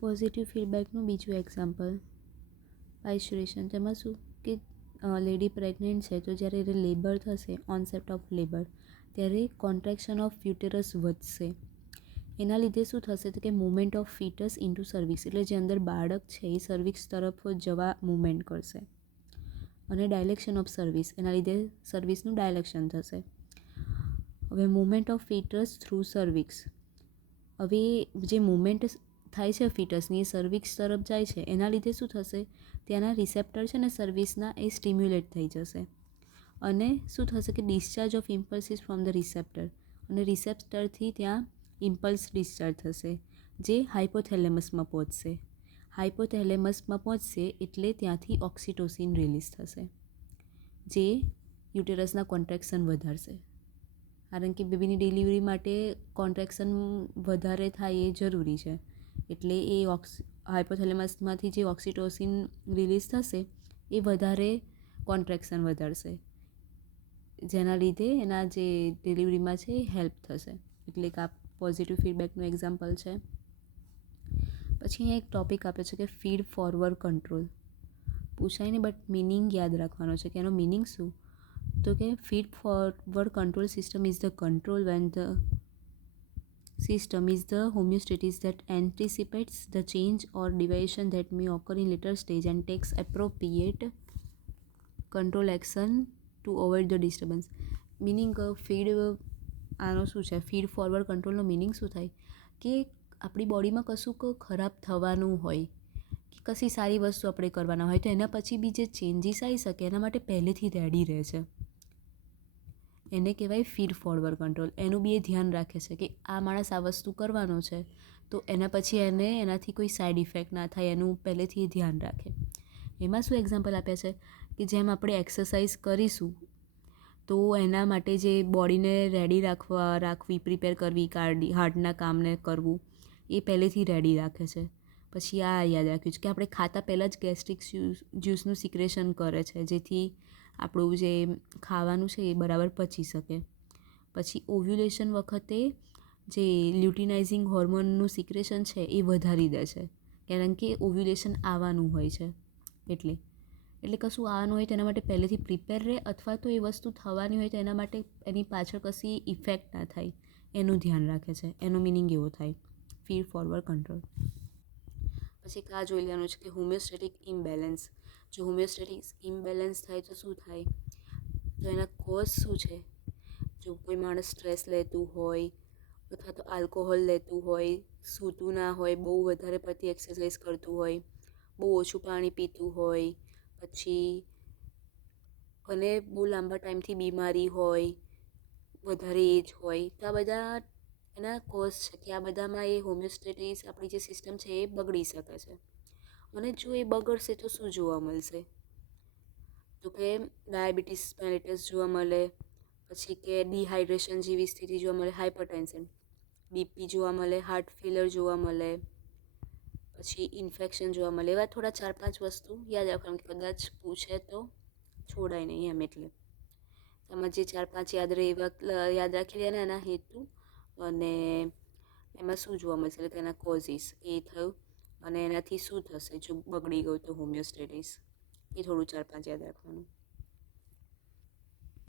Positive ફીડબેકનું બીજું example પાઇસ્યુરેશન. તેમાં શું કે લેડી પ્રેગ્નન્ટ છે તો જ્યારે એને લેબર થશે, ઓનસેપ્ટ ઓફ લેબર, ત્યારે કોન્ટ્રેક્શન ઓફ યુટેરસ વધશે. એના લીધે શું થશે તો કે movement of foetus into cervix, એટલે જે અંદર બાળક છે એ સર્વિક્સ તરફ જવા મુવમેન્ટ કરશે. અને ડાયલેક્શન ઓફ સર્વિસ, એના લીધે સર્વિસનું ડાયલેક્શન થશે. હવે movement of foetus through cervix, હવે જે મુવમેન્ટ થાય છે ફીટસની એ સર્વિક્સ તરફ જાય છે, એના લીધે શું થશે, ત્યાંના રિસેપ્ટર છે ને સર્વિસના એ સ્ટિમ્યુલેટ થઈ જશે. અને શું થશે કે discharge of impulses from the receptor, અને રિસેપ્ટરથી ત્યાં ઇમ્પલ્સ ડિસ્ચાર્જ થશે જે હાઇપોથેલેમસમાં પહોંચશે. હાઇપોથેલેમસમાં પહોંચશે એટલે ત્યાંથી ઓક્સિટોસિન રિલીઝ થશે, જે યુટેરસના કોન્ટ્રેક્શન વધારશે. કારણ કે બેબીની ડિલિવરી માટે કોન્ટ્રેક્શન વધારે થાય એ જરૂરી છે, એટલે એ હાઇપોથેલેમસમાંથી જે ઓક્સિટોસિન રિલીઝ થશે એ વધારે કોન્ટ્રેક્શન વધારશે, જેના લીધે એના જે ડિલિવરીમાં છે એ હેલ્પ થશે. એટલે કે આ પોઝિટિવ ફીડબેકનું એક્ઝામ્પલ છે. પછી અહીંયા એક ટૉપિક આપ્યો છે કે ફીડ ફોરવર્ડ કંટ્રોલ. પૂછાય ને બટ મિનિંગ યાદ રાખવાનો છે કે એનો મિનિંગ શું, તો કે feed forward control system is the control when the system is the homeostasis that anticipates the change or deviation that may occur in later stage and takes appropriate control action to avoid the disturbance. Meaning feed, આનો શું છે, feed forward કંટ્રોલનો meaning શું થાય કે આપણી બોડીમાં કશુંક ખરાબ થવાનું હોય કે કશી સારી વસ્તુ આપણે કરવાના હોય તો એના પછી બી જે ચેન્જીસ આવી શકે એના માટે પહેલેથી રેડી રહે છે, એને કહેવાય ફીડ ફોરવર્ડ કંટ્રોલ. એનું બી એ ધ્યાન રાખે છે કે આ માણસ આ વસ્તુ કરવાનો છે તો એના પછી એને એનાથી કોઈ સાઈડ ઇફેક્ટ ના થાય, એનું પહેલેથી એ ધ્યાન રાખે. એમાં શું એક્ઝામ્પલ આપ્યા છે કે જેમ આપણે એક્સરસાઇઝ કરીશું તો એના માટે જે બોડીને રેડી રાખવી, પ્રિપેર કરવી, હાર્ટના કામને કરવું, એ પહેલેથી રેડી રાખે છે. પછી આ યાદ રાખ્યું છે કે આપણે ખાતા પહેલાં જ ગેસ્ટ્રિક જ્યુસનું સિક્રેશન કરે છે, જેથી આપણું જે ખાવાનું છે એ બરાબર પચી શકે. પછી ઓવ્યુલેશન વખતે જે લ્યુટિનાઇઝિંગ હોર્મોનનું સિક્રેશન છે એ વધારી દે છે, કારણ કે ઓવ્યુલેશન આવવાનું હોય છે એટલે કશું આવવાનું હોય તો એના માટે પહેલેથી પ્રિપેર રહે, અથવા તો એ વસ્તુ થવાની હોય તો એના માટે એની પાછળ કશી ઇફેક્ટ ના થાય એનું ધ્યાન રાખે છે. એનો મિનિંગ એવો થાય ફીડ ફોરવર્ડ કંટ્રોલ. પછી આ જોઈ લેવાનું છે કે હોમિયોસ્ટેટિક ઇમ્બેલેન્સ. જો હોમિયોસ્ટેટિક ઇમ્બેલેન્સ થાય તો શું થાય, તો એના કોઝ શું છે. જો કોઈ માણસ સ્ટ્રેસ લેતું હોય અથવા તો આલ્કોહોલ લેતું હોય, સૂતું ના હોય, બહુ વધારે પડતી એક્સરસાઇઝ કરતું હોય, બહુ ઓછું પાણી પીતું હોય, પછી અને બહુ લાંબા ટાઈમથી બીમારી હોય, વધારે એજ હોય, તો આ બધા એના કોઝ છે કે આ બધામાં એ હોમિયોસ્ટેટિસ આપણી જે સિસ્ટમ છે એ બગડી શકે છે. અને જો એ બગડશે તો શું જોવા મળશે, તો કે ડાયાબિટીસ મેલિટસ જોવા મળે, પછી કે ડિહાઇડ્રેશન જેવી સ્થિતિ જોવા મળે, હાઇપરટેન્શન, બીપી જોવા મળે, હાર્ટ ફેલર જોવા મળે, પછી ઇન્ફેક્શન જોવા મળે. એવા થોડા 4-5 વસ્તુ યાદ રાખવાનું, કદાચ પૂછે તો છોડાય નહીં એમ. એટલે આમાં જે 4-5 યાદ રાખી લે ને એના હેતુ, અને એમાં શું જોવા મળશે એટલે તેના કોઝિસ એ થયું, અને એનાથી શું થશે જો બગડી ગયું તો હોમિયોસ્ટેટિસ, એ થોડું 4-5 યાદ રાખવાનું.